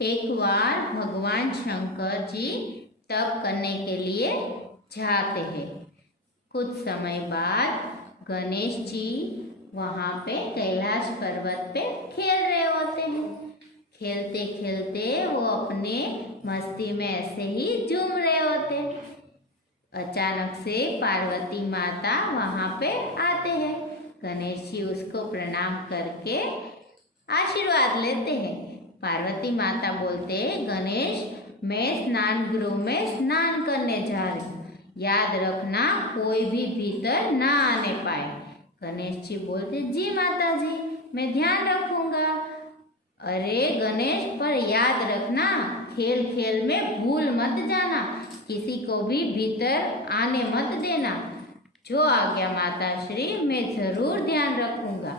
एक बार भगवान शंकर जी तप करने के लिए जाते हैं। कुछ समय बाद गणेश जी वहाँ पे कैलाश पर्वत पे खेल रहे होते हैं। खेलते खेलते वो अपने मस्ती में ऐसे ही झूम रहे होते हैं। अचानक से पार्वती माता वहाँ पे आते हैं। गणेश जी उसको प्रणाम करके आशीर्वाद लेते हैं। पार्वती माता बोलते हैं, गणेश मैं स्नान गृह में स्नान करने जा रही हूँ, याद रखना कोई भी भीतर ना आने पाए। गणेश जी बोलते, जी माता जी मैं ध्यान रखूंगा। अरे गणेश, पर याद रखना खेल खेल में भूल मत जाना, किसी को भी भीतर आने मत देना। जो आज्ञा माता श्री, मैं जरूर ध्यान रखूंगा।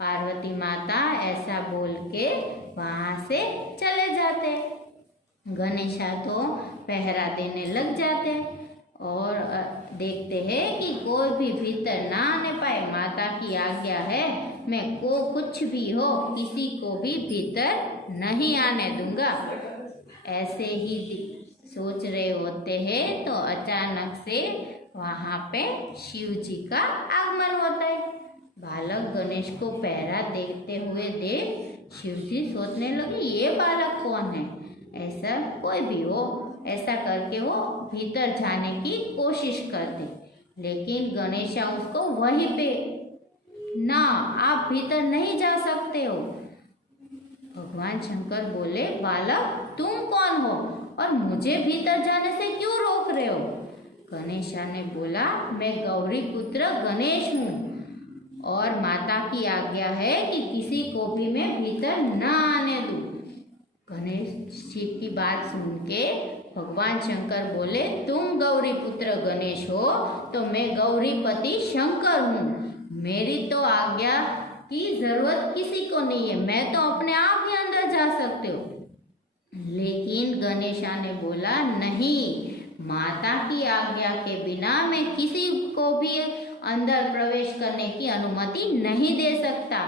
पार्वती माता ऐसा बोल के वहां से चले जाते। गणेशा तो पहरा देने लग जाते और देखते हैं कि कोई भी भीतर ना आने पाए। माता की आज्ञा है, मैं को कुछ भी हो किसी को भी भीतर नहीं आने दूंगा। ऐसे ही सोच रहे होते हैं तो अचानक से वहाँ पे शिव जी का आगमन होता है। बालक गणेश को पहरा देते हुए देख शिव जी सोचने लगे, ये बालक कौन है? ऐसा कोई भी हो, ऐसा करके वो भीतर जाने की कोशिश करते, लेकिन गणेशा उसको वहीं पे, ना आप भीतर नहीं जा सकते हो। भगवान शंकर बोले, बालक तुम कौन हो और मुझे भीतर जाने से क्यों रोक रहे हो? गणेशा ने बोला, मैं गौरी पुत्र गणेश हूँ और माता की आज्ञा है कि किसी को भी मैं भीतर ना आने दूँ। गणेश जी की बात सुन के भगवान शंकर बोले, तुम गौरी पुत्र गणेश हो तो मैं गौरीपति शंकर हूँ। मेरी तो आज्ञा की जरूरत किसी को नहीं है, मैं तो अपने आप ही अंदर जा सकते हो। लेकिन गणेशा ने बोला, नहीं, माता की आज्ञा के बिना मैं किसी को भी अंदर प्रवेश करने की अनुमति नहीं दे सकता।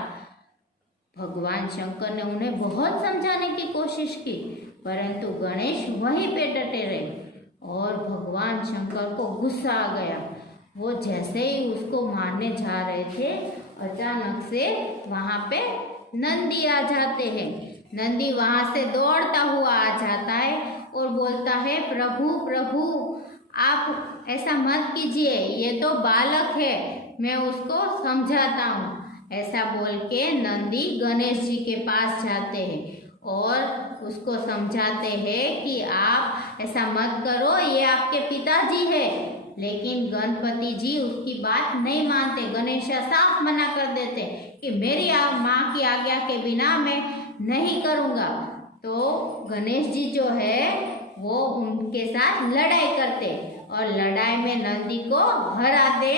भगवान शंकर ने उन्हें बहुत समझाने की कोशिश की, परंतु गणेश वहीं पे डटे रहे और भगवान शंकर को गुस्सा आ गया। वो जैसे ही उसको मारने जा रहे थे, अचानक से वहाँ पे नंदी आ जाते हैं। नंदी वहाँ से दौड़ता हुआ आ जाता है और बोलता है, प्रभु प्रभु आप ऐसा मत कीजिए, ये तो बालक है, मैं उसको समझाता हूँ। ऐसा बोल के नंदी गणेश जी के पास जाते हैं और उसको समझाते हैं कि आप ऐसा मत करो, ये आपके पिताजी है। लेकिन गणपति जी उसकी बात नहीं मानते। गणेशा साफ मना कर देते कि मेरी माँ की आज्ञा के बिना मैं नहीं करूँगा। तो गणेश जी जो है वो उनके साथ लड़ाई करते और लड़ाई में नंदी को हराते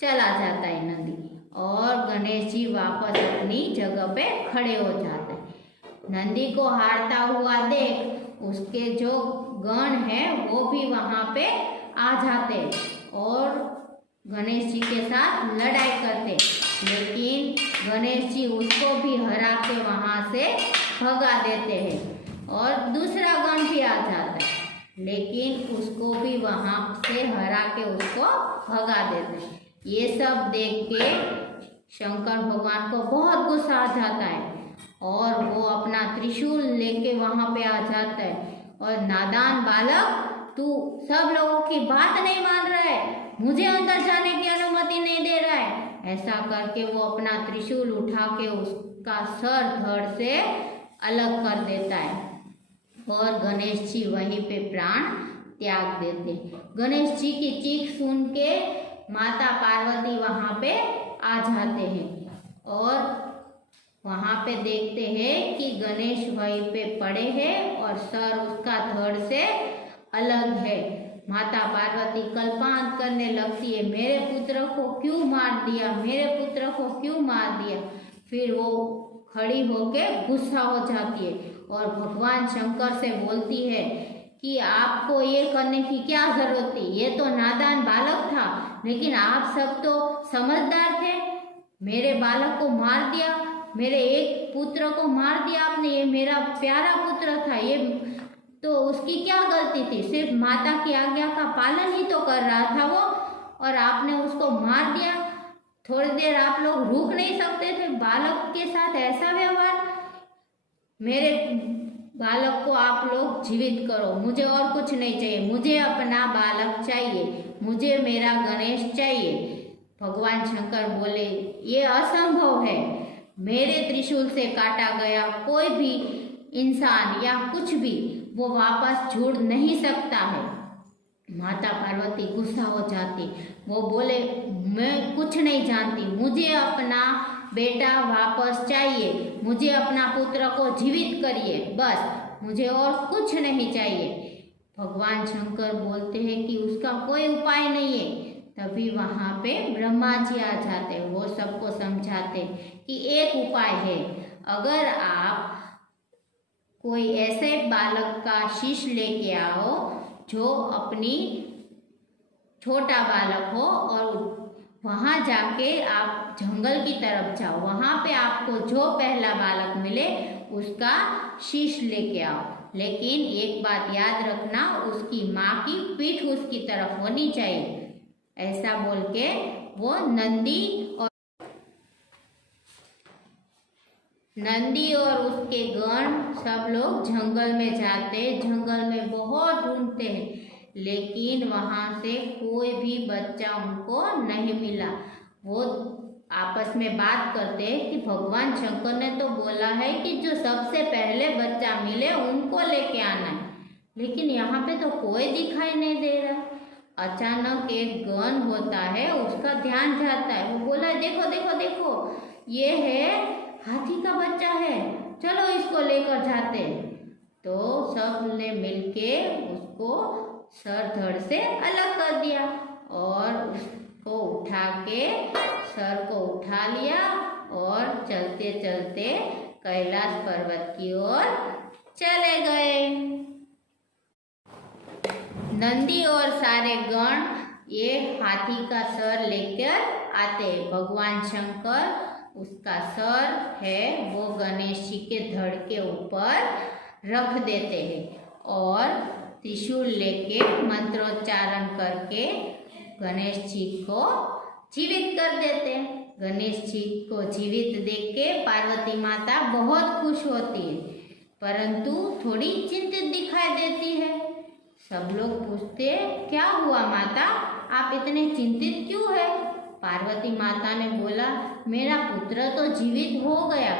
चला जाता है नंदी, और गणेश जी वापस अपनी जगह पे खड़े हो जाते। नंदी को हारता हुआ देख उसके जो गण हैं वो भी वहाँ पे आ जाते और गणेश जी के साथ लड़ाई करते, लेकिन गणेश जी उसको भी हरा के वहाँ से भगा देते हैं और दूसरा गण भी आ जाता है, लेकिन उसको भी वहाँ से हरा के उसको भगा देते हैं। ये सब देख के शंकर भगवान को बहुत गुस्सा आ जाता है और वो अपना त्रिशूल लेके वहाँ पे आ जाता है और, नादान बालक, तू सब लोगों की बात नहीं मान रहा है, मुझे अंदर जाने की अनुमति नहीं दे रहा है। ऐसा करके वो अपना त्रिशूल उठा के उसका सर धड़ से अलग कर देता है और गणेश जी वहीं पे प्राण त्याग देते। गणेश जी की चीख सुन के माता पार्वती वहाँ पे आ जाते हैं और वहाँ पे देखते हैं कि गणेश वहीं पे पड़े हैं और सर उसका धड़ से अलग है। माता पार्वती कल्पांत करने लगती है, मेरे पुत्र को क्यों मार दिया, मेरे पुत्र को क्यों मार दिया। फिर वो खड़ी होके गुस्सा हो जाती है और भगवान शंकर से बोलती है कि आपको ये करने की क्या जरूरत थी, ये तो नादान बालक था, लेकिन आप सब तो समझदार थे, मेरे बालक को मार दिया। मेरे एक पुत्र को मार दिया आपने, ये मेरा प्यारा पुत्र था, ये तो उसकी क्या गलती थी? सिर्फ माता की आज्ञा का पालन ही तो कर रहा था वो, और आपने उसको मार दिया। थोड़ी देर आप लोग रुक नहीं सकते थे? बालक के साथ ऐसा व्यवहार। मेरे बालक को आप लोग जीवित करो, मुझे और कुछ नहीं चाहिए, मुझे अपना बालक चाहिए, मुझे मेरा गणेश चाहिए। भगवान शंकर बोले ये असंभव है, मेरे त्रिशूल से काटा गया कोई भी इंसान या कुछ भी वो वापस जुड़ नहीं सकता है। माता पार्वती गुस्सा हो जाती, वो बोले मैं कुछ नहीं जानती, मुझे अपना बेटा वापस चाहिए, मुझे अपना पुत्र को जीवित करिए, बस मुझे और कुछ नहीं चाहिए। भगवान शंकर बोलते हैं कि उसका कोई उपाय नहीं है। तभी वहाँ पे ब्रह्मा जी आ जाते, वो सबको समझाते कि एक उपाय है, अगर आप कोई ऐसे बालक का शीश लेके आओ जो अपनी छोटा बालक हो, और वहाँ जाके आप जंगल की तरफ जाओ, वहाँ पे आपको जो पहला बालक मिले उसका शीश लेके आओ, लेकिन एक बात याद रखना, उसकी माँ की पीठ उसकी तरफ होनी चाहिए। ऐसा बोल के वो नंदी और उसके गण सब लोग जंगल में जाते, जंगल में बहुत ढूंढते हैं, लेकिन वहाँ से कोई भी बच्चा उनको नहीं मिला। वो आपस में बात करते हैं कि भगवान शंकर ने तो बोला है कि जो सबसे पहले बच्चा मिले उनको लेके आना है, लेकिन यहाँ पे तो कोई दिखाई नहीं दे रहा। अचानक एक गण होता है, उसका ध्यान जाता है, वो बोला देखो देखो देखो, ये है हाथी का बच्चा है, चलो इसको लेकर जाते। तो सब ने मिलके उसको सर धड़ से अलग कर दिया और उसको उठा के सर को उठा लिया और चलते चलते कैलाश पर्वत की ओर चले गए। नंदी और सारे गण ये हाथी का सर लेकर आते। भगवान शंकर उसका सर है वो गणेश जी के धड़ के ऊपर रख देते हैं और त्रिशूल लेके मंत्रोच्चारण करके गणेश जी को जीवित कर देते हैं। गणेश जी को जीवित देख के पार्वती माता बहुत खुश होती है, परंतु थोड़ी चिंतित दिखाई देती है। सब लोग पूछते क्या हुआ माता, आप इतने चिंतित क्यों है? पार्वती माता ने बोला मेरा पुत्र तो जीवित हो गया,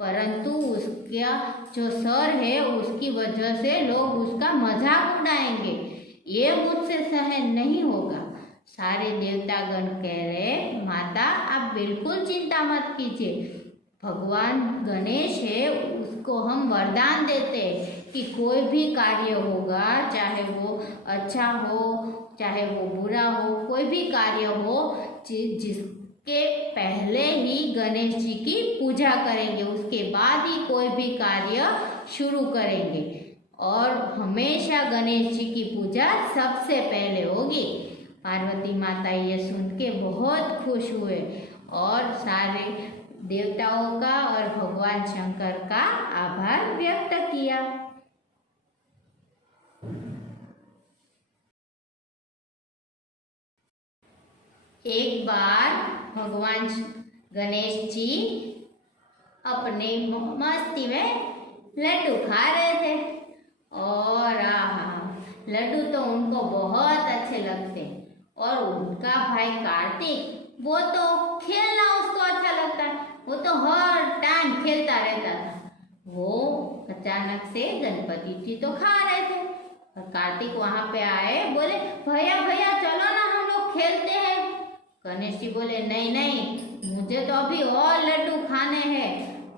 परंतु उसका जो सर है उसकी वजह से लोग उसका मजाक उड़ाएंगे, ये मुझसे सहन नहीं होगा। सारे देवतागण कह रहे माता आप बिल्कुल चिंता मत कीजिए, भगवान गणेश है उसको हम वरदान देते हैं कि कोई भी कार्य होगा, चाहे वो अच्छा हो चाहे वो बुरा हो, कोई भी कार्य हो जिसके पहले ही गणेश जी की पूजा करेंगे, उसके बाद ही कोई भी कार्य शुरू करेंगे और हमेशा गणेश जी की पूजा सबसे पहले होगी। पार्वती माता ये सुन के बहुत खुश हुए और सारे देवताओं का और भगवान शंकर का आभार व्यक्त किया। एक बार भगवान गणेश जी अपने मस्ती में लड्डू खा रहे थे और लड्डू तो उनको बहुत अच्छे लगते और उनका भाई कार्तिक वो तो खेलना उसको अच्छा लगता है, वो तो हर टाइम खेलता रहता था। वो अचानक से गणपति जी तो खा रहे थे और कार्तिक वहां पे आए, बोले भैया भैया चलो ना हम लोग खेलते हैं। गणेश जी बोले नहीं नहीं मुझे तो अभी और लड्डू खाने हैं,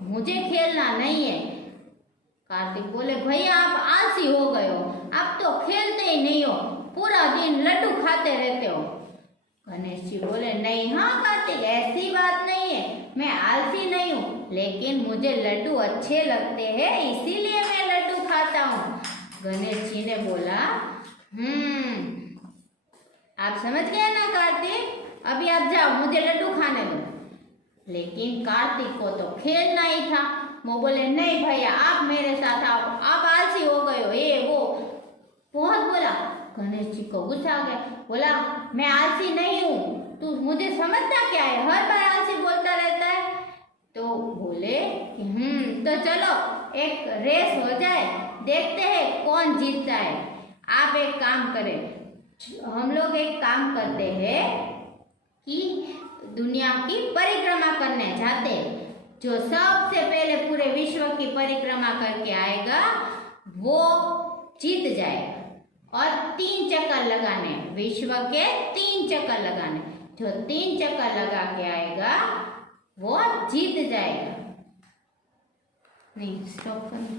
मुझे खेलना नहीं है। कार्तिक बोले भैया आप आलसी हो गए हो, आप तो खेलते ही नहीं हो, पूरा दिन लड्डू खाते रहते हो। गणेश जी बोले नहीं हाँ कार्तिक ऐसी बात नहीं है, मैं आलसी नहीं हूँ, लेकिन मुझे लड्डू अच्छे लगते हैं इसीलिए मैं लड्डू खाता हूँ। गणेश जी ने बोला आप समझ गए ना कार्तिक, अभी आप जाओ मुझे लड्डू खाने दो। लेकिन कार्तिक को तो खेलना ही था। वो बोले नहीं भैया आप मेरे साथ आओ, आप आलसी हो गए हो, ये वो बहुत बोला। गणेश जी को गुस्सा आ गया, बोला मैं आलसी नहीं हूँ, तू मुझे समझता क्या है, हर बार आलसी बोलता रहता है। तो बोले तो चलो एक रेस हो जाए, देखते हैं कौन जीतता है। आप एक काम करें, हम लोग एक काम करते हैं कि दुनिया की परिक्रमा करने जाते हैं। जो सबसे पहले पूरे विश्व की परिक्रमा करके आएगा वो जीत जाएगा। और 3 चक्कर लगाने, विश्व के 3 चक्कर लगाने, जो 3 चक्कर लगा के आएगा वो जीत जाएगा। नहीं स्टॉप करना।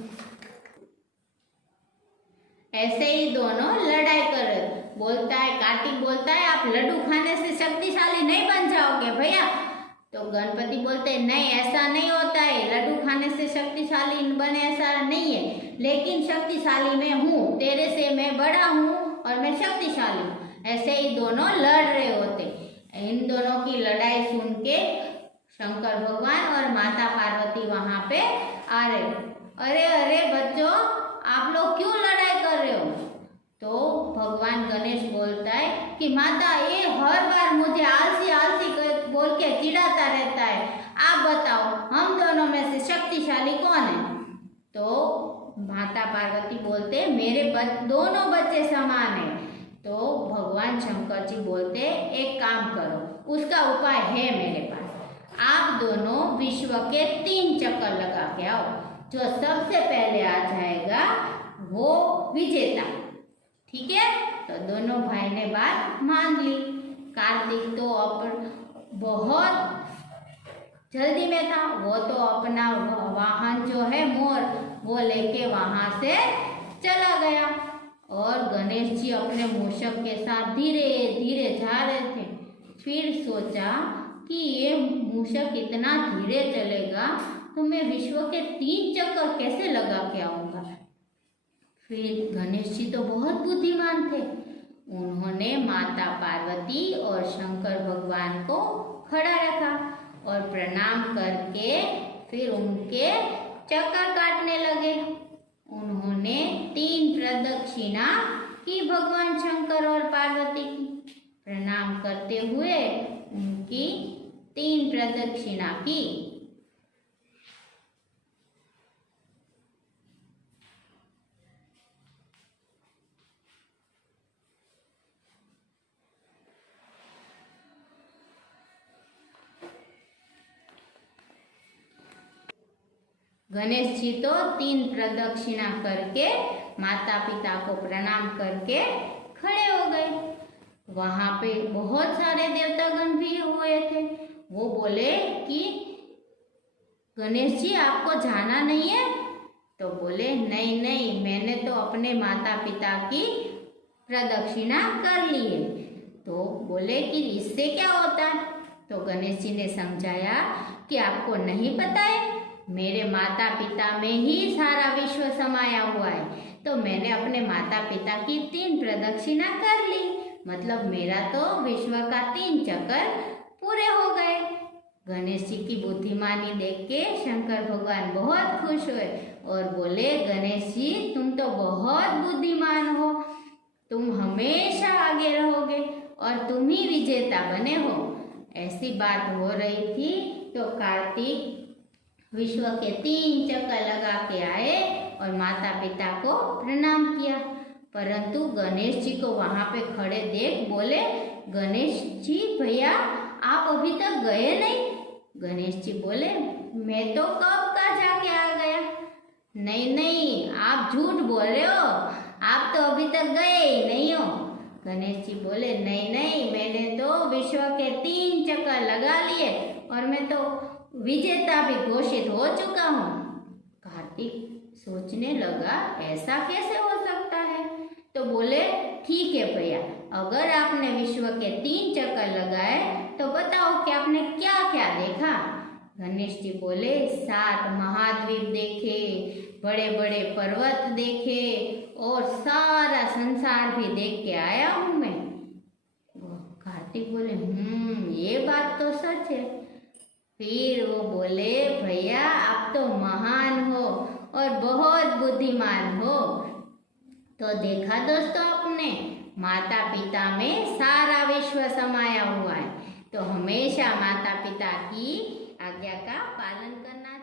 ऐसे ही दोनों लड़ाई कर रहे। बोलता है कार्तिक बोलता है आप लड्डू खाने से शक्तिशाली नहीं बन जाओगे भैया। तो गणपति बोलते नहीं ऐसा नहीं होता है, लड्डू खाने से शक्तिशाली बने ऐसा नहीं है, लेकिन शक्तिशाली मैं हूँ, तेरे से मैं बड़ा हूँ और मैं शक्तिशाली हूँ। ऐसे ही दोनों लड़ रहे होते। इन दोनों की लड़ाई सुन के शंकर भगवान और माता पार्वती वहां पे आ रहे। अरे अरे बच्चों आप लोग क्यों लड़ाई कर रहे हो? तो भगवान गणेश बोलता है कि माता ये हर बार मुझे आलसी आलसी बोल के चिढ़ाता रहता है, आप बताओ हम दोनों में से शक्तिशाली कौन है? तो माता पार्वती बोलते मेरे दोनों बच्चे समान है। तो भगवान शंकर जी बोलते एक काम करो, उसका उपाय है मेरे पास। आप दोनों विश्व के 3 चक्कर लगा के आओ, जो सबसे पहले आ जाएगा वो विजेता। ठीक है? तो दोनों भाई ने बात मान ली। कार्तिक तो बहुत जल्दी में था, वो तो अपना वाहन जो है मोर वो लेके वहां से चला गया। और गणेश जी अपने मूषक के साथ धीरे धीरे जा रहे थे। फिर सोचा कि ये मूषक इतना धीरे चलेगा तो मैं विश्व के 3 चक्कर कैसे लगा के आऊंगा। फिर गणेश जी तो बहुत बुद्धिमान थे, उन्होंने माता पार्वती और शंकर भगवान को खड़ा रखा और प्रणाम करके फिर उनके चक्कर काटने लगे। उन्होंने 3 प्रदक्षिणा की भगवान शंकर और पार्वती की। प्रणाम करते हुए उनकी 3 प्रदक्षिणा की। गणेश जी तो 3 प्रदक्षिणा करके माता पिता को प्रणाम करके खड़े हो गए। वहां पे बहुत सारे देवतागण भी हुए थे। वो बोले कि गणेश जी आपको जाना नहीं है? तो बोले नहीं नहीं मैंने तो अपने माता पिता की प्रदक्षिणा कर ली है। तो बोले कि इससे क्या होता है? तो गणेश जी ने समझाया कि आपको नहीं पता है, मेरे माता पिता में ही सारा विश्व समाया हुआ है, तो मैंने अपने माता पिता की 3 प्रदक्षिणा कर ली, मतलब मेरा तो विश्व का 3 चक्कर पूरे हो गए। गणेश जी की बुद्धिमानी देख के शंकर भगवान बहुत खुश हुए और बोले गणेश जी तुम तो बहुत बुद्धिमान हो, तुम हमेशा आगे रहोगे और तुम ही विजेता बने हो। ऐसी बात हो रही थी तो कार्तिक विश्व के 3 चक्कर लगा के आए और माता पिता को प्रणाम किया। परंतु गणेश जी को वहां पे खड़े देख बोले गणेश जी भैया आप अभी तक गए नहीं? गणेश जी बोले मैं तो कब का जाके आ गया। नहीं नहीं आप झूठ बोल रहे हो, आप तो अभी तक गए ही नहीं हो। गणेश जी बोले नहीं नहीं मैंने तो विश्व के 3 चक्कर लगा लिए और मैं तो विजेता भी घोषित हो चुका हूँ। कार्तिक सोचने लगा ऐसा कैसे हो सकता है? तो बोले ठीक है भैया, अगर आपने विश्व के 3 चक्कर लगाए तो बताओ कि आपने क्या क्या देखा। गणेश जी बोले 7 महाद्वीप देखे, बड़े बड़े पर्वत देखे और सारा संसार भी देख के आया हूँ मैं। कार्तिक बोले ये बात तो सच है। फिर वो बोले, भैया आप तो महान हो और बहुत बुद्धिमान हो। तो देखा दोस्तों, आपने माता पिता में सारा विश्व समाया हुआ है। तो हमेशा माता पिता की आज्ञा का पालन करना